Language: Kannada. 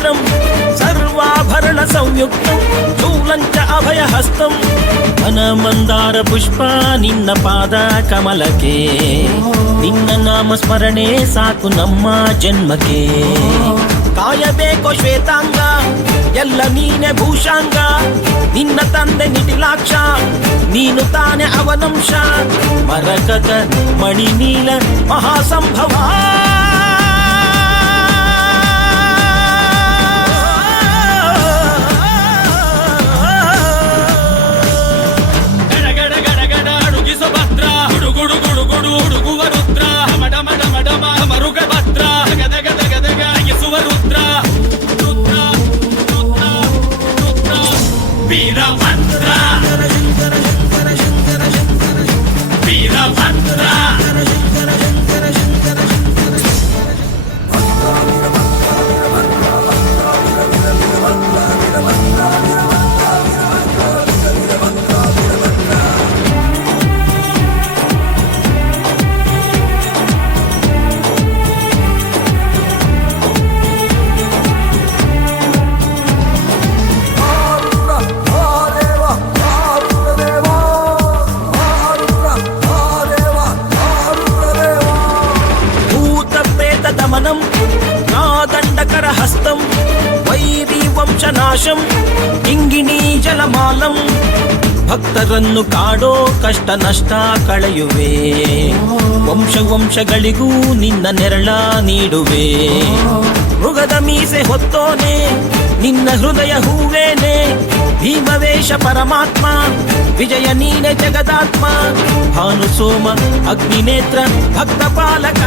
ವಜ್ರಂ ಸರ್ವಾಭರಣ ಸಂಯುಕ್ತಂ ಶೂಲಂಚ ಅಭಯಹಸ್ತಂ ವನಮಂದಾರ ಪುಷ್ಪ ನಿನ್ನ ಪಾದ ಕಮಲಕ್ಕೆ ನಿನ್ನ ನಾಮ ಸ್ಮರಣೆ ಸಾಕು ನಮ್ಮ ಜನ್ಮಕ್ಕೆ ಕಾಯಬೇಕೋ ಶ್ವೇತಾಂಗ ಎಲ್ಲ ನೀನೆ ಭೂಷಾಂಗ ನಿನ್ನ ತಂದೆ ನಿಟಿಲಾಕ್ಷ ನೀನು ತಾನೆ ಅವನಂಶ ಮರಕತ ಮಣಿ ನೀಲ ಮಹಾಸಂಭವ ದಮನಂ ನಾದಂಡಕರ ಹಸ್ತಂ ವೈರಿ ವಂಶನಾಶಂ ಇಂಗಿಣಿ ಜಲಮಾಲಂ ಭಕ್ತರನ್ನು ಕಾಡೋ ಕಷ್ಟ ನಷ್ಟ ಕಳೆಯುವೆ ವಂಶಗಳಿಗೂ ನಿನ್ನ ನೆರಳ ನೀಡುವೆ ಮೃಗದ ಮೀಸೆ ಹೊತ್ತೋನೆ ನಿನ್ನ ಹೃದಯ ಹೂವೇನೆ ಭೀಮವೇಶ ಪರಮಾತ್ಮ ವಿಜಯ ನೀನೆ ಜಗದಾತ್ಮ ಭಾನು ಸೋಮ ಅಗ್ನಿನೇತ್ರ ಭಕ್ತ ಪಾಲಕ